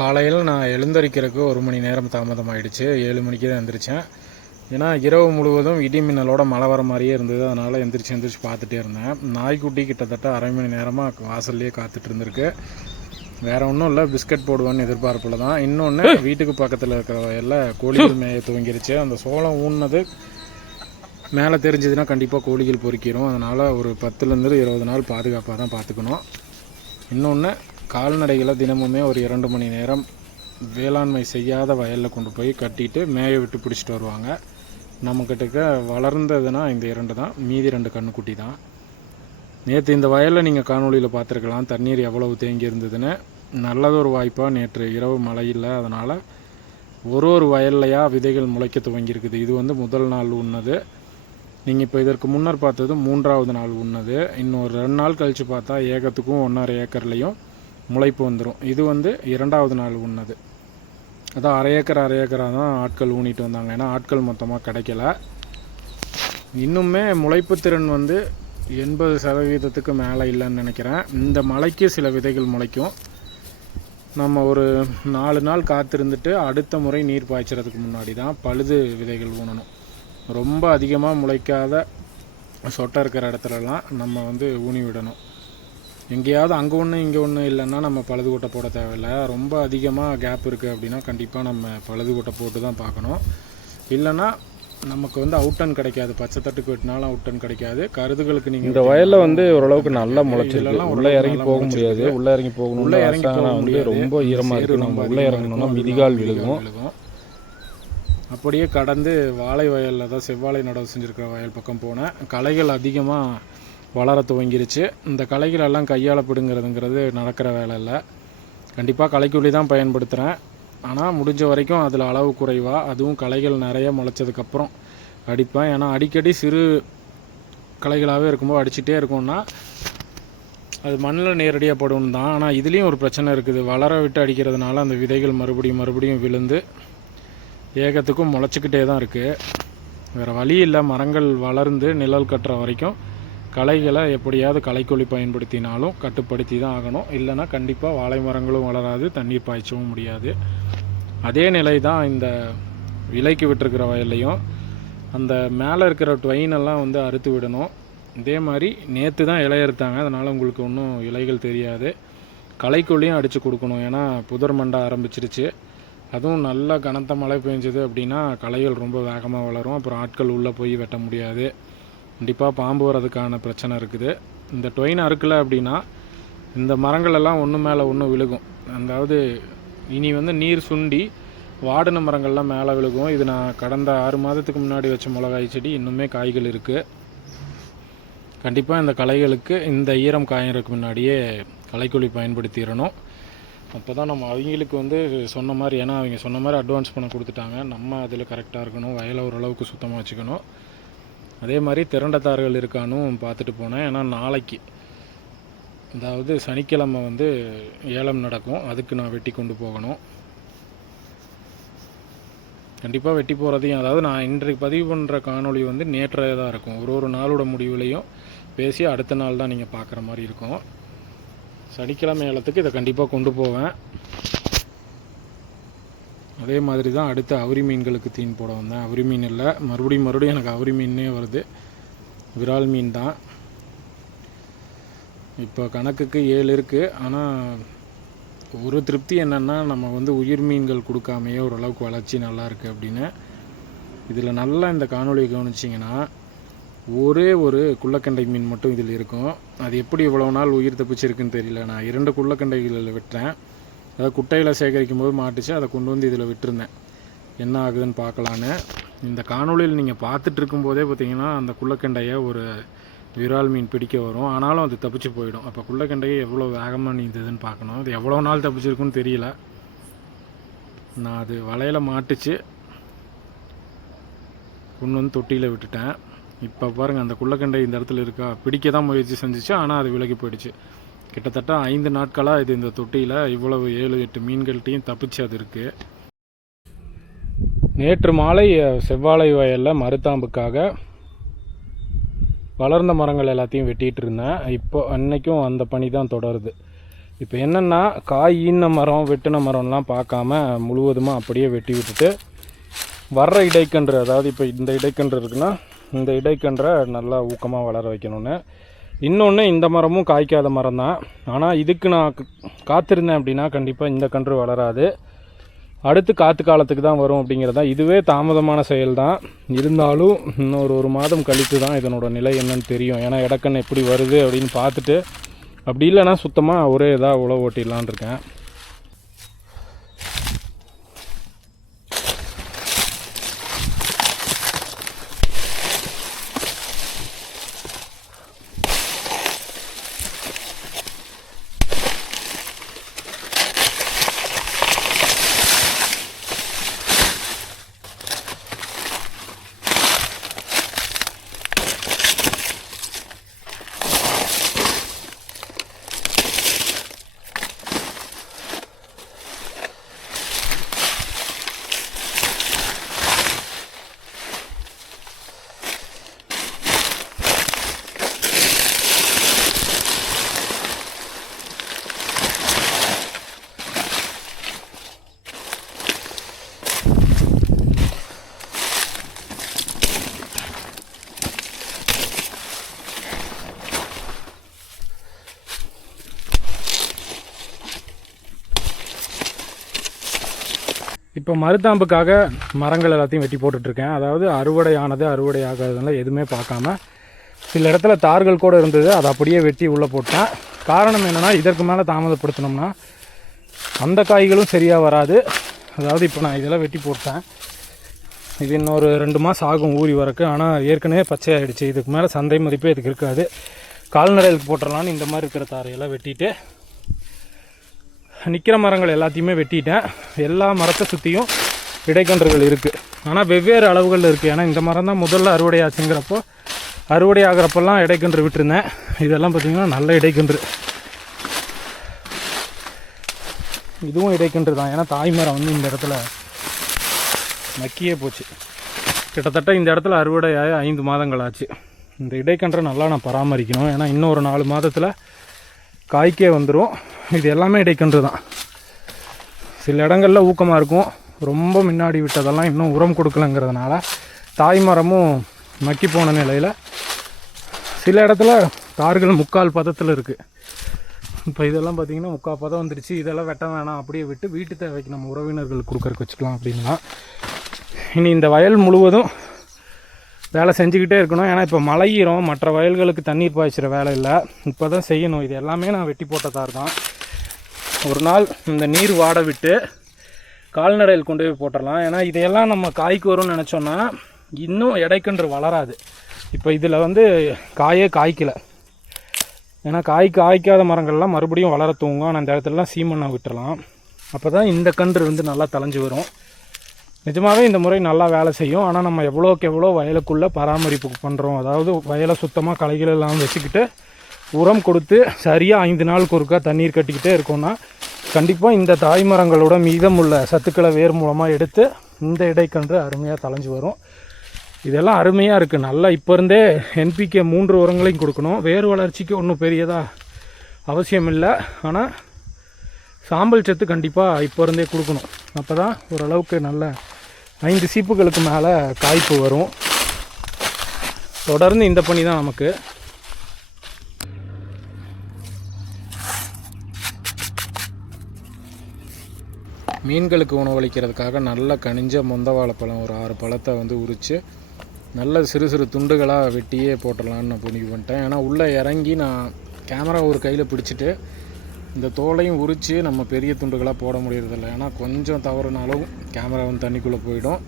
காலையில் நான் எழுந்தரிக்கிறதுக்கு 1 மணி நேரம் தாமதமாகிடுச்சு. 7 மணிக்கு தான் எழுந்திரிச்சேன். ஏன்னா இரவு முழுவதும் இடி மின்னலோட மழை வர மாதிரியே இருந்தது. அதனால் எந்திரிச்சு பார்த்துட்டே இருந்தேன். நாய்க்குட்டி கிட்டத்தட்ட அரை மணி நேரமாக வாசல்லையே காத்துட்டு இருந்திருக்கு. வேறு ஒன்றும் இல்லை, பிஸ்கட் போடுவான்னு எதிர்பார்ப்பில் தான். இன்னொன்று, வீட்டுக்கு பக்கத்தில் இருக்கிற வயலில் கோழிகள் மேய துவங்கிருச்சு. அந்த சோளம் ஊன்னது மேலே தெரிஞ்சதுன்னா கண்டிப்பாக கோழிகள் பொறுக்கிடும். அதனால் ஒரு 10லேருந்து 20 நாள் பாதுகாப்பாக தான் பார்த்துக்கணும். இன்னொன்று, கால்நடைகளை தினமுமே ஒரு 2 மணி நேரம் வேளாண்மை செய்யாத வயலில் கொண்டு போய் கட்டிட்டு மேய விட்டு பிடிச்சிட்டு வருவாங்க. நம்மக்கிட்ட வளர்ந்ததுன்னா இந்த 2 தான், மீதி 2 கண்ணுக்குட்டி தான். நேற்று இந்த வயலில் நீங்கள் காணொலியில் பார்த்துருக்கலாம் தண்ணீர் எவ்வளவு தேங்கி இருந்ததுன்னு. நல்லதொரு வாய்ப்பாக நேற்று இரவு மழை இல்லை. அதனால் ஒரு வயல்லையாக விதைகள் முளைக்க துவங்கியிருக்குது. இது வந்து முதல் நாள் உண்ணது. நீங்கள் இப்போ இதற்கு முன்னர் பார்த்தது 3வது நாள் உண்ணது. இன்னும் ஒரு 2 நாள் கழித்து பார்த்தா ஏக்கத்துக்கும் 1.5 ஏக்கர்லேயும் முளைப்பு வந்துடும். இது வந்து 2வது நாள் உண்ணது. அதான் அரை ஏக்கராக தான் ஆட்கள் ஊனிட்டு வந்தாங்க. ஏன்னா ஆட்கள் மொத்தமாக கிடைக்கல. இன்னுமே முளைப்பு திறன் வந்து 80% மேலே இல்லைன்னு நினைக்கிறேன். இந்த மழைக்கு சில விதைகள் முளைக்கும். நம்ம ஒரு 4 நாள் காத்திருந்துட்டு அடுத்த முறை நீர் பாய்ச்சறதுக்கு முன்னாடி தான் பழுது விதைகள் ஊனணும். ரொம்ப அதிகமாக முளைக்காத சொட்டை இருக்கிற இடத்துலலாம் நம்ம வந்து ஊனி விடணும். எங்கேயாவது அங்கே ஒன்று இங்கே ஒன்று இல்லைன்னா நம்ம பழுது கொட்டை போட தேவையில்லை. ரொம்ப அதிகமாக கேப் இருக்குது அப்படின்னா கண்டிப்பாக நம்ம பழுது கொட்டை போட்டு தான் பார்க்கணும். இல்லைன்னா நமக்கு வந்து அவுட்டன் கிடைக்காது. பச்சை தட்டுக்கு வெட்டினாலும் அவுட்டன் கிடைக்காது. கருதுகளுக்கு நீங்கள் இந்த வயலில் வந்து ஓரளவுக்கு நல்லா முளைச்சிருக்கலாம். உள்ளே இறங்கி போக முடியாது. உள்ளே இறங்கி போகணும். உள்ளே இறங்கி வந்து ரொம்ப ஈரமாக இருக்குது. நம்ம உள்ளே இறங்கணும்னா மிதிகால் விழுகும். அப்படியே கடந்து வாழை வயலில் தான் செவ்வாழை நடவு செஞ்சுருக்கிற வயல் பக்கம் போனேன். களைகள் அதிகமாக வளர துவங்கிருச்சு. இந்த களைகள் எல்லாம் கையால் பிடுங்கிறதுங்கிறது நடக்கிற வேலை இல்லை. கண்டிப்பாக களைக்குள்ளி தான் பயன்படுத்துகிறேன். ஆனால் முடிஞ்ச வரைக்கும் அதில் அளவு குறைவாக, அதுவும் களைகள் நிறைய முளைச்சதுக்கப்புறம் அடிப்பேன். ஏன்னா அடிக்கடி சிறு களைகளாகவே இருக்கும்போது அடிச்சுட்டே இருக்கும்னா அது மண்ணில் நேரடியாக படும் தான். ஆனால் இதுலேயும் ஒரு பிரச்சனை இருக்குது. வளர விட்டு அடிக்கிறதுனால அந்த விதைகள் மறுபடியும் விழுந்து ஏகத்துக்கும் முளைச்சிக்கிட்டே தான் இருக்குது. வேறு வழி இல்லை. மரங்கள் வளர்ந்து நிழல் கட்டுற வரைக்கும் களைகளை எப்படியாவது களைக்கொல்லி பயன்படுத்தினாலும் கட்டுப்படுத்தி தான் ஆகணும். இல்லைன்னா கண்டிப்பாக வாழை மரங்களும் வளராது, தண்ணீர் பாய்ச்சவும் முடியாது. அதே நிலை தான் இந்த விலைக்கு விட்டுருக்கிற வயல்லையும். அந்த மேலே இருக்கிற ட்வைனெல்லாம் வந்து அறுத்து விடணும். இதே மாதிரி நேற்று தான் இலை அறுத்தாங்க. அதனால் உங்களுக்கு ஒன்றும் இலைகள் தெரியாது. களைக்கொல்லியும் அடித்து கொடுக்கணும். ஏன்னா புதர் மண்டை ஆரம்பிச்சிருச்சு. அதுவும் நல்ல கனத்த மழை பெஞ்சது அப்படின்னா களைகள் ரொம்ப வேகமாக வளரும். அப்புறம் ஆட்கள் உள்ளே போய் வெட்ட முடியாது. கண்டிப்பாக பாம்பு வரதுக்கான பிரச்சனை இருக்குது. இந்த டொயின் அறுக்கலை அப்படின்னா இந்த மரங்கள் எல்லாம் ஒன்று மேலே ஒன்று விழுகும். அதாவது இனி வந்து நீர் சுண்டி வாடின மரங்கள்லாம் மேலே விழுகும். இது நான் கடந்த 6 மாதத்துக்கு முன்னாடி வச்ச மிளகாய் செடி இன்னுமே காய்கள் இருக்குது. கண்டிப்பாக இந்த களைகளுக்கு இந்த ஈரம் காயறதுக்கு முன்னாடியே களைக்கொல்லி பயன்படுத்திடணும். அப்போ தான் நம்ம அவங்களுக்கு வந்து சொன்ன மாதிரி, ஏன்னா அவங்க சொன்ன மாதிரி அட்வான்ஸ் பண்ண கொடுத்துட்டாங்க. நம்ம அதில் கரெக்டாக இருக்கணும். வயலை ஓரளவுக்கு சுத்தமாக வச்சுக்கணும். அதே மாதிரி திரண்டத்தார்கள் இருக்கானும் பார்த்துட்டு போனேன். ஏன்னா நாளைக்கு, அதாவது சனிக்கிழமை வந்து ஏலம் நடக்கும். அதுக்கு நான் வெட்டி கொண்டு போகணும். கண்டிப்பாக வெட்டி போகிறதையும், அதாவது நான் இன்றைக்கு பதிவு பண்ணுற காணொளி வந்து நேற்றைய தான் இருக்கும். ஒரு நாளோட முடிவுலையும் பேசி அடுத்த நாள் தான் நீங்கள் பார்க்குற மாதிரி இருக்கும். சனிக்கிழமை ஏலத்துக்கு இதை கண்டிப்பாக கொண்டு போவேன். அதே மாதிரி தான் அடுத்து அவுரி மீன்களுக்கு தீன் போட வந்தேன். அவுரி மீன் இல்லை, மறுபடியும் எனக்கு அவுரி மீனே வருது. விரால் மீன் தான். இப்போ கணக்குக்கு 7 இருக்குது. ஆனால் ஒரு திருப்தி என்னென்னா, நம்ம வந்து உயிர் மீன்கள் கொடுக்காமையே ஓரளவுக்கு வளர்ச்சி நல்லாயிருக்கு அப்படின்னு. இதில் நல்லா இந்த காணொலியை கவனிச்சிங்கன்னா ஒரே ஒரு குள்ளக்கண்டை மீன் மட்டும் இதில் இருக்கும். அது எப்படி இவ்வளோ நாள் உயிர் தப்பிச்சிருக்குன்னு தெரியல. நான் 2 குள்ளக்கண்டைகளில் விட்டுறேன். அதாவது குட்டையில் சேகரிக்கும் போது மாட்டுச்சு. அதை கொண்டு வந்து இதில் விட்டுருந்தேன். என்ன ஆகுதுன்னு பார்க்கலான்னு. இந்த காணொலியில் நீங்கள் பார்த்துட்டு இருக்கும்போதே பார்த்தீங்கன்னா அந்த குள்ளக்கண்டையை ஒரு விரால் மீன் பிடிக்க வரும். ஆனாலும் அது தப்பிச்சு போயிடும். அப்போ குள்ளக்கண்டையை எவ்வளோ வேகமாக நீந்ததுன்னு பார்க்கணும். அது எவ்வளோ நாள் தப்பிச்சிருக்குன்னு தெரியல. நான் அது வலையில் மாட்டுச்சு கொண்டு வந்து தொட்டியில் விட்டுட்டேன். இப்போ பாருங்கள், அந்த குள்ளக்கண்டை இந்த இடத்துல இருக்கா. பிடிக்க தான் முயற்சி செஞ்சிச்சு. ஆனால் அது விலகி போயிடுச்சு. கிட்டத்தட்ட 5 நாட்களாக இது இந்த தொட்டியில் இவ்வளவு 7-8 மீன்கள்ட்டையும் தப்பிச்சு அது இருக்குது. நேற்று மாலை செவ்வாழை வயலில் மருத்தாம்புக்காக வளர்ந்த மரங்கள் எல்லாத்தையும் வெட்டிகிட்டு இருந்தேன். இப்போ அன்னைக்கும் அந்த பணி தான் தொடருது. இப்போ என்னென்னா காய் ஈன மரம் வெட்டின மரம்லாம் பார்க்காம முழுவதுமாக அப்படியே வெட்டி விட்டுட்டு வர்ற இடைக்கன்று, அதாவது இப்போ இந்த இடைக்கன்று இருக்குன்னா இந்த இடைக்கன்றை நல்லா ஊக்கமாக வளர வைக்கணும்னு. இன்னொன்று, இந்த மரமும் காய்க்காத மரம் தான். ஆனால் இதுக்கு நான் காத்திருந்தேன் அப்படின்னா கண்டிப்பாக இந்த கன்று வளராது, அடுத்து காற்று காலத்துக்கு தான் வரும் அப்படிங்கிறதா. இதுவே தாமதமான செயல் தான். இருந்தாலும் இன்னொரு 1 மாதம் கழித்து தான் இதனோட நிலை என்னன்னு தெரியும். ஏன்னா இடக்கன்று எப்படி வருது அப்படின்னு பார்த்துட்டு, அப்படி இல்லைன்னா சுத்தமாக ஒரே இதாக உழவு ஓட்டிடலான் இருக்கேன். இப்போ மருதாம்புக்காக மரங்கள் எல்லாத்தையும் வெட்டி போட்டுட்ருக்கேன். அதாவது அறுவடை ஆகாததுனால எதுவுமே பார்க்காம சில இடத்துல தார்கள் கூட இருந்தது, அதை அப்படியே வெட்டி உள்ளே போட்டேன். காரணம் என்னென்னா, இதற்கு மேலே தாமதப்படுத்தினோம்னா அந்த காய்களும் சரியாக வராது. அதாவது இப்போ நான் இதெல்லாம் வெட்டி போட்டேன், இது இன்னொரு 2 மாதம் ஆகும் ஊறி வரக்கு. ஆனால் ஏற்கனவே பச்சையாகிடுச்சு, இதுக்கு மேலே சந்தை மதிப்பே இதுக்கு இருக்காது. கால்நடைகளுக்கு போட்டுடலான்னு இந்த மாதிரி இருக்கிற தாரையெல்லாம் வெட்டிட்டு நிற்கிற மரங்கள் எல்லாத்தையுமே வெட்டிட்டேன். எல்லா மரத்தை சுற்றியும் இடைக்கன்றுகள் இருக்குது, ஆனால் வெவ்வேறு அளவுகளில் இருக்குது. ஏன்னா இந்த மரம் தான் முதல்ல அறுவடை ஆச்சுங்கிறப்போ, அறுவடை ஆகிறப்பெல்லாம் இடைக்கன்று விட்டுருந்தேன். இதெல்லாம் பார்த்திங்கன்னா நல்ல இடைக்கன்று, இதுவும் இடைக்கன்று தான். ஏன்னா தாய் மரம் வந்து இந்த இடத்துல மக்கியே போச்சு. கிட்டத்தட்ட இந்த இடத்துல அறுவடையாக 5 மாதங்கள் ஆச்சு. இந்த இடைக்கன்றை நல்லா நான் பராமரிக்கணும், ஏன்னா இன்னும் ஒரு 4 மாதத்தில் காய்க்கே வந்துடும். இது எல்லாமே இடைக்கன்று தான். சில இடங்களில் ஊக்கமாக இருக்கும், ரொம்ப முன்னாடி விட்டதெல்லாம் இன்னும் உரம் கொடுக்கலங்கிறதுனால தாய் மரமும் மக்கி போன நிலையில் சில இடத்துல தார்கள் 3/4 பதத்தில் இருக்குது. இப்போ இதெல்லாம் பார்த்திங்கன்னா 3/4 பதம் வந்துடுச்சு. இதெல்லாம் வெட்ட வேணாம், அப்படியே விட்டு வீட்டு தேவைக்கு நம்ம உறவினர்களுக்கு கொடுக்கறக்கு வச்சுக்கலாம் அப்படின்னா. இனி இந்த வயல் முழுவதும் வேலை செஞ்சுக்கிட்டே இருக்கணும். ஏன்னா இப்போ மழையிறோம், மற்ற வயல்களுக்கு தண்ணீர் பாய்ச்சிற வேலை இல்லை, இப்போ தான் செய்யணும். இது எல்லாமே நான் வெட்டி போட்ட தார் தான். ஒரு நாள் இந்த நீர் வாட விட்டு கால்நடையில் கொண்டு போய் போட்டுடலாம். ஏன்னா இதையெல்லாம் நம்ம காய்க்கு வரும்னு நினச்சோன்னா இன்னும் இடைக்கன்று வளராது. இப்போ இதில் வந்து காயே காய்க்கலை, ஏன்னா காய்க்காத மரங்கள்லாம் மறுபடியும் வளர தூங்கும். ஆனால் இந்த இடத்துலலாம் சீமண்ணை விட்டுடலாம், அப்போ தான் இந்த கன்று வந்து நல்லா தளைஞ்சு வரும். நிஜமாகவே இந்த முறை நல்லா வேலை செய்யும். ஆனால் நம்ம எவ்வளோக்கு எவ்வளோ வயலுக்குள்ளே பராமரிப்பு பண்ணுறோம், அதாவது வயலை சுத்தமாக களைகள் எல்லாம் வச்சுக்கிட்டு உரம் கொடுத்து சரியாக 5 நாளுக்கு ஒருக்கா தண்ணீர் கட்டிக்கிட்டே இருக்கோன்னா கண்டிப்பாக இந்த தாய் மரங்களோட மீதமுள்ள சத்துக்களை வேர் மூலமாக எடுத்து இந்த இடைக்கன்று அருமையாக தளைஞ்சு வரும். இதெல்லாம் அருமையாக இருக்குது. நல்லா இப்போ இருந்தே NPK 3 உரங்களையும் கொடுக்கணும். வேர் வளர்ச்சிக்கு ஒன்றும் பெரியதாக அவசியம் இல்லை, ஆனால் சாம்பல் சத்து கண்டிப்பாக இப்போ இருந்தே கொடுக்கணும். அப்போ தான் ஓரளவுக்கு நல்ல 5 சீப்புகளுக்கு மேலே காய்ப்பு வரும். தொடர்ந்து இந்த பணி தான் நமக்கு. மீன்களுக்கு உணவளிக்கிறதுக்காக நல்ல கனிஞ்ச மொந்த வாழைப்பழம் ஒரு 6 பழத்தை வந்து உரித்து நல்ல சிறு சிறு துண்டுகளாக வெட்டியே போட்டுடலான்னு நான் முடிவு பண்ணிட்டேன். ஏன்னா உள்ளே இறங்கி நான் கேமரா ஒரு கையில் பிடிச்சிட்டு இந்த தோலையும் உரித்து நம்ம பெரிய துண்டுகளாக போட முடியறதில்ல. ஏன்னா கொஞ்சம் தவறுனாலும் கேமரா வந்து தண்ணிக்குள்ளே போயிடும்.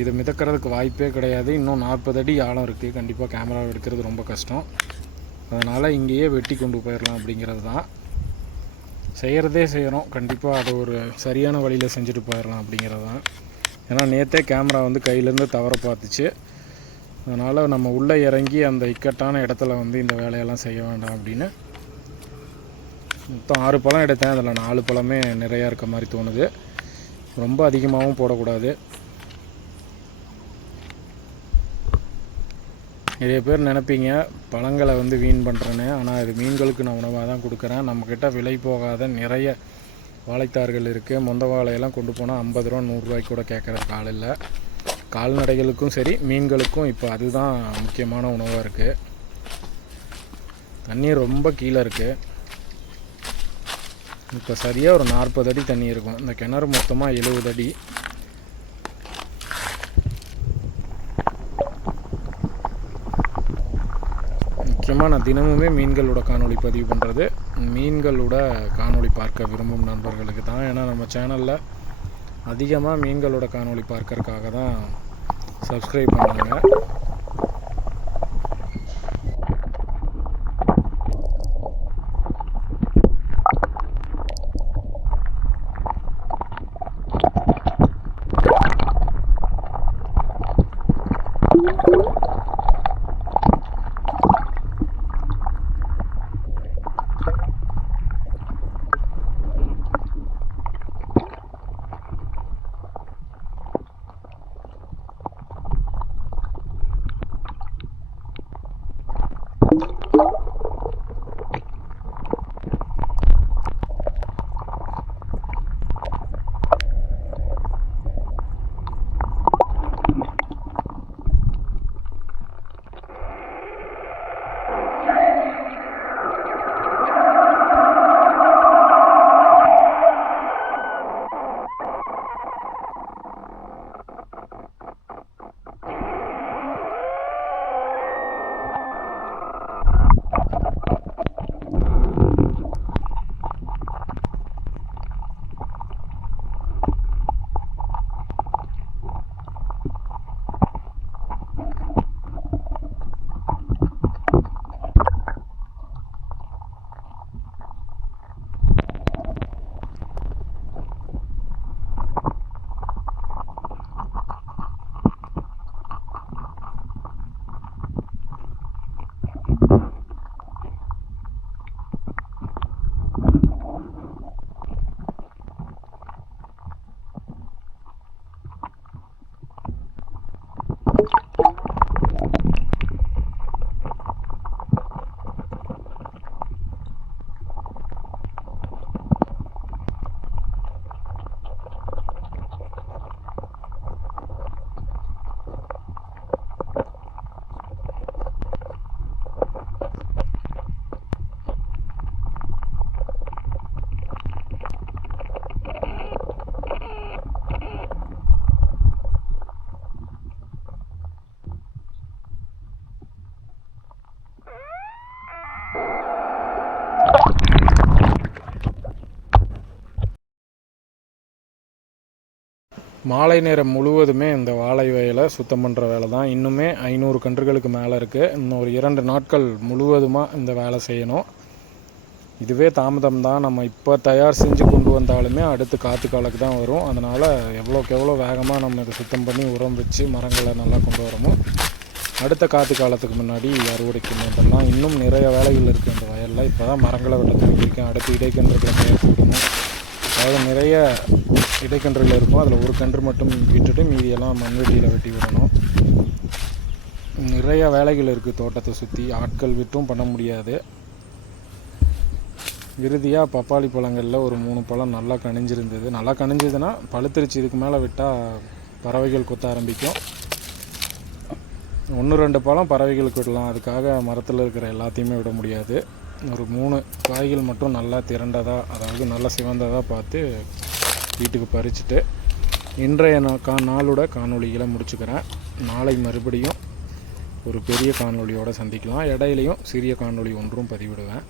இது மிதக்கிறதுக்கு வாய்ப்பே கிடையாது. இன்னும் 40 அடி ஆழம் இருக்குது. கண்டிப்பாக கேமரா எடுக்கிறது ரொம்ப கஷ்டம். அதனால் இங்கேயே வெட்டி கொண்டு போயிடலாம் அப்படிங்கிறது தான் செய்கிறதே செய்கிறோம். கண்டிப்பாக அதை ஒரு சரியான வழியில் செஞ்சுட்டு போயிடலாம் அப்படிங்கிறது தான். ஏன்னா நேற்றே கேமரா வந்து கையிலேருந்து தவற பார்த்துச்சு. அதனால் நம்ம உள்ளே இறங்கி அந்த இக்கட்டான இடத்துல வந்து இந்த வேலையெல்லாம் செய்ய வேண்டாம் அப்படின்னு மொத்தம் 6 பழம் எடுத்தேன். அதில் 4 பழமே நிறையா இருக்க மாதிரி தோணுது. ரொம்ப அதிகமாகவும் போடக்கூடாது. நிறைய பேர் நினைப்பீங்க பழங்களை வந்து வீண் பண்ணுறேன்னு. ஆனால் இது மீன்களுக்கு நான் உணவாக தான் கொடுக்குறேன். நம்மக்கிட்ட விலை போகாத நிறைய வாழைத்தார்கள் இருக்குது. மொந்த வாழையெல்லாம் கொண்டு போனால் 50 ரூபா 100 ரூபாய்க்கு கூட கேட்குற கால் இல்லை. கால்நடைகளுக்கும் சரி மீன்களுக்கும் இப்போ அதுதான் முக்கியமான உணவாக இருக்குது. தண்ணி ரொம்ப கீழே இருக்குது. இப்போ சரியாக ஒரு 40 அடி தண்ணி இருக்கும். இந்த கிணறு மொத்தமாக 70 அடி. முக்கியமாக நான் தினமுமே மீன்களோட காணொளி பதிவு பண்ணுறது மீன்களோட காணொளி பார்க்க விரும்பும் நண்பர்களுக்கு தான். ஏன்னா நம்ம சேனலில் அதிகமாக மீன்களோட காணொளி பார்க்கறதுக்காக தான் சப்ஸ்கிரைப் பண்ணுங்க. மாலை நேரம் முழுவதுமே இந்த வாழை வயலை சுத்தம் பண்ணுற வேலை தான். இன்னுமே 500 கன்றுகளுக்கு மேலே இருக்குது. இன்னும் ஒரு 2 நாட்கள் முழுவதுமாக இந்த வேலை செய்யணும். இதுவே தாமதம் தான். நம்ம இப்போ தயார் செஞ்சு கொண்டு வந்தாலுமே அடுத்து காற்று காலுக்கு தான் வரும். அதனால் எவ்வளோக்கு எவ்வளோ வேகமாக நம்ம இதை சுத்தம் பண்ணி உரம் வச்சு மரங்களை நல்லா கொண்டு வரமோ அடுத்த காற்று காலத்துக்கு முன்னாடி அறுவடைக்கு மேம்படலாம். இன்னும் நிறைய வேலைகள் இருக்குது இந்த வயலில். இப்போ தான் மரங்களை வெட்ட தொடங்கியிருக்கேன். அடுத்து இடைக்கன்றுகளை பெயர்த்து விடணும். அதாவது நிறைய இடைக்கன்றுகள் இருக்கும். அதில் ஒரு கன்று மட்டும் விட்டுட்டு மீதியெல்லாம் மண்வெட்டியில் வெட்டி விடணும். நிறைய வேலைகள் இருக்குது தோட்டத்தை சுற்றி. ஆட்கள் விட்டும் பண்ண முடியாது. இறுதியாக பப்பாளி பழங்களில் ஒரு 3 பழம் நல்லா கனிஞ்சிருந்தது. நல்லா கனிஞ்சதுன்னா பழுத்திருச்சு. இதுக்கு மேலே விட்டால் பறவைகள் கொத்த ஆரம்பிக்கும். 1-2 பழம் பறவைகளுக்கு விடலாம். அதுக்காக மரத்தில் இருக்கிற எல்லாத்தையுமே விட முடியாது. ஒரு 3 காய்கள் மட்டும் நல்லா திரண்டதாக, அதாவது நல்லா சிவந்ததாக பார்த்து வீட்டுக்கு பறிச்சுட்டு இன்றைய நாளோட காணொளிகளை முடிச்சுக்கிறேன். நாளை மறுபடியும் ஒரு பெரிய காணொளியோடு சந்திக்கலாம். இடையிலையும் சிறிய காணொளி ஒன்றும் பதிவிடுவேன்.